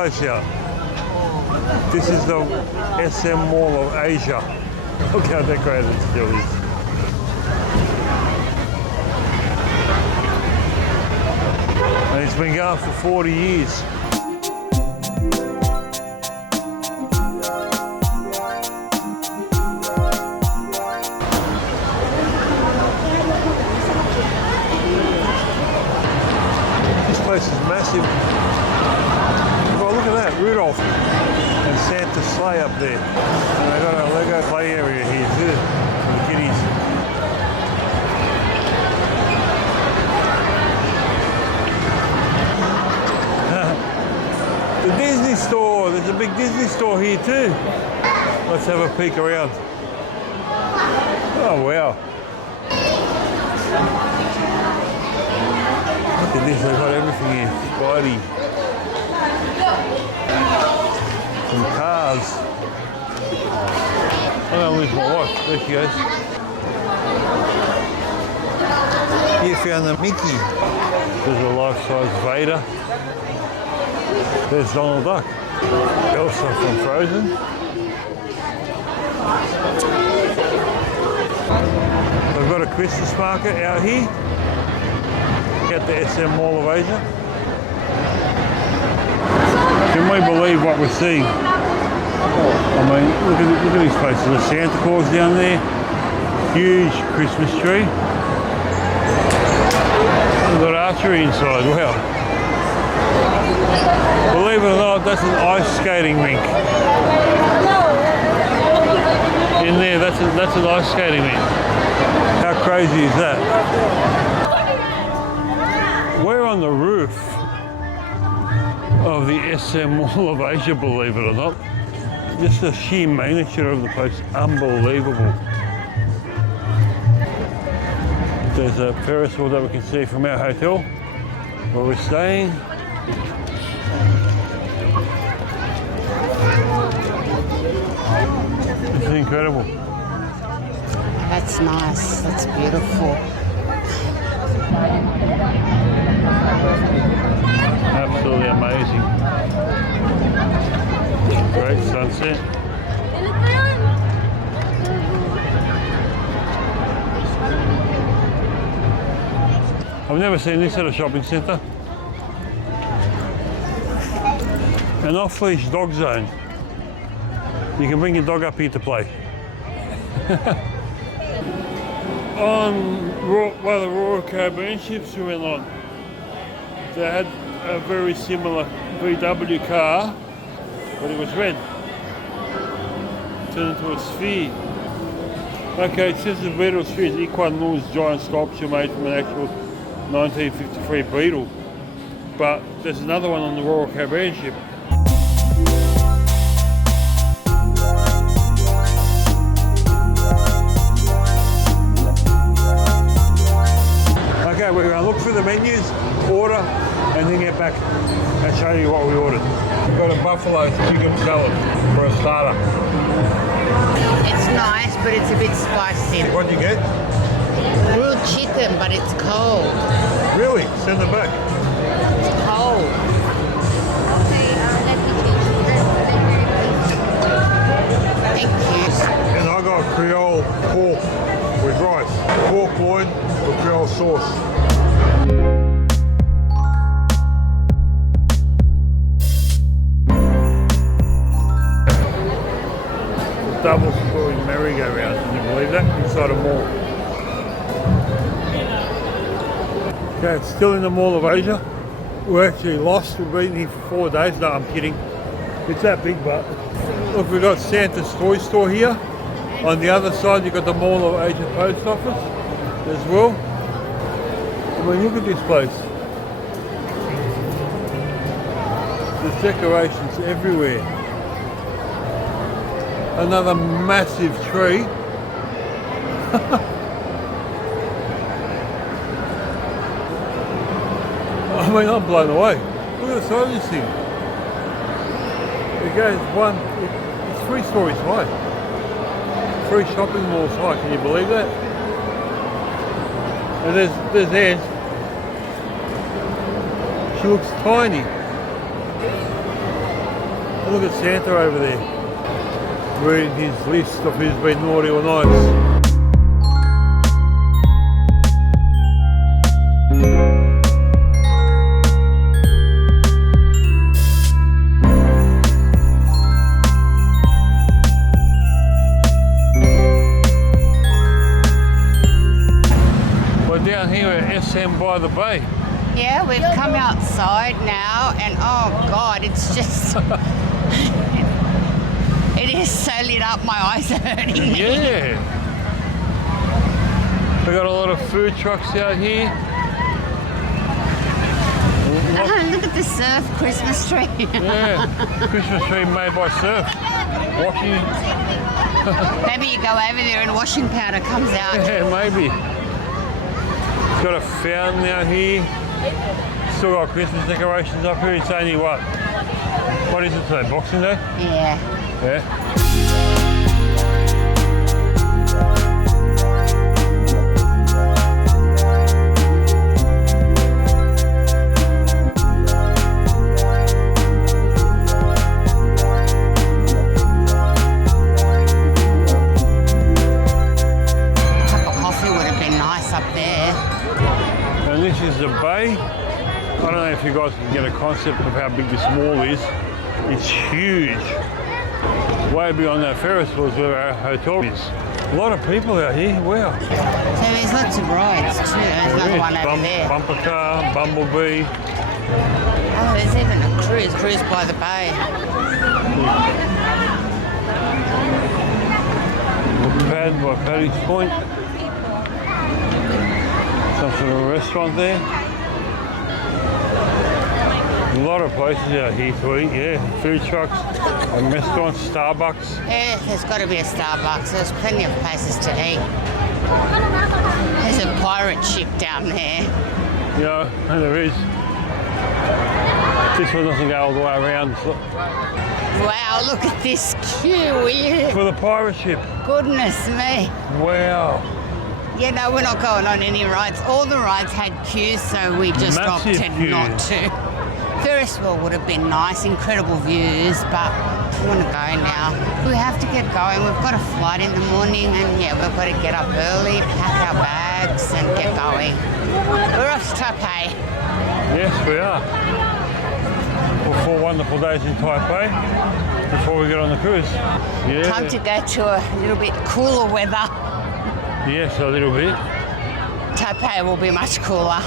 place out. This is the SM Mall of Asia. Look how decorated it still is. And it's been going for 40 years. This place is massive. Oh, look at that, Rudolph and Santa's sleigh up there. And they've got a Lego play area here too for the kiddies. The Disney store, there's a big Disney store here too. Let's have a peek around. Oh wow. Look at this, they've got everything here. Spidey. Some cars. I'm gonna lose my wife. There she goes. Here found the Mickey. There's a life-size Vader. There's Donald Duck. Elsa from Frozen. We've got a Christmas market out here at the SM Mall of Asia. Can we believe what we're seeing? I mean, look at these places. There's Santa Claus down there. Huge Christmas tree. We've got archery inside. Wow. Believe it or not, that's an ice skating rink. In there, that's an ice skating rink. How crazy is that? We're on the roof of the SM Mall of Asia, believe it or not. Just the sheer magnitude of the place, unbelievable. There's a Ferris wheel that we can see from our hotel where we're staying. It's incredible. That's nice, that's beautiful. Absolutely amazing. Great sunset. I've never seen this at a shopping centre. An off-leash dog zone. You can bring your dog up here to play. On one of the Royal Caribbean ships we went on, they had a very similar VW car, but it was red. Turned into a sphere. Okay, it says the Beetle sphere is Equino's giant sculpture made from an actual 1953 Beetle. But there's another one on the Royal Caribbean ship. Okay, we're going to look through the menus, order, and then get back and show you what we ordered. We've got a buffalo chicken salad for a starter. It's nice, but it's a bit spicy. What did you get? Grilled chicken, but it's cold. Really? Send them back. It's cold. Thank you. And I got Creole pork with rice. Pork loin with Creole sauce. Double-story merry-go-round, can you believe that? Inside a mall. Okay, it's still in the Mall of Asia. We're actually lost. We've been here for 4 days. No, I'm kidding. It's that big, but look, we've got Santa's toy store here. On the other side, you've got the Mall of Asia post office as well. I mean, look at this place. There's decorations everywhere. Another massive tree. I mean, I'm blown away. Look at the size of this thing. It goes it's 3 stories high. 3 shopping malls high, can you believe that? And there's Ange. She looks tiny. Look at Santa over there, reading his list of who's been naughty or nice. We're down here at SM by the Bay. Yeah, we've come outside now, and oh God, it's just. It is so lit up, my eyes are hurting me. Yeah. We got a lot of food trucks out here. Look at the surf Christmas tree. Yeah, Christmas tree made by surf. Washing. Maybe you go over there and washing powder comes out. Yeah, maybe. Got a fountain out here. Still got Christmas decorations up here. It's only what is it today? Boxing Day? Yeah. Yeah. And this is the bay. I don't know if you guys can get a concept of how big this mall is. It's huge. Way beyond that Ferris wheel is where our hotel is. A lot of people out here, wow. So there's lots of rides too. There's another one over there. Bumper car, Bumblebee. Oh, there's even a cruise by the bay. Pad by Paddy's Point. Some sort of restaurant there. A lot of places out here to eat, yeah. Food trucks and restaurants, Starbucks. Yeah, there's got to be a Starbucks. There's plenty of places to eat. There's a pirate ship down there. Yeah, and there is. This one doesn't go all the way around. So. Wow, look at this queue, will you? For the pirate ship. Goodness me. Wow. Yeah, no, we're not going on any rides. All the rides had queues, so we just Massive opted queues. not to. Ferris wheel would have been nice, incredible views, but we want to go now. We have to get going. We've got a flight in the morning, and yeah, we've got to get up early, pack our bags, and get going. We're off to Taipei. Yes, we are. For 4 wonderful days in Taipei before we get on the cruise. Yeah. Time to go to a little bit cooler weather. Yes, a little bit. Taipei will be much cooler.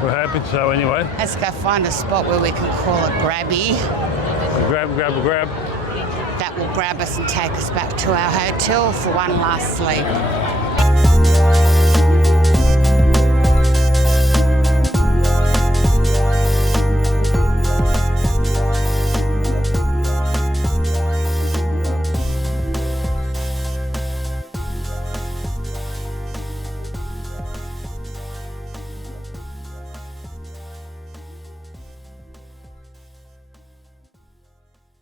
We're hoping so anyway. Let's go find a spot where we can call a grabby. Grab. That will grab us and take us back to our hotel for one last sleep.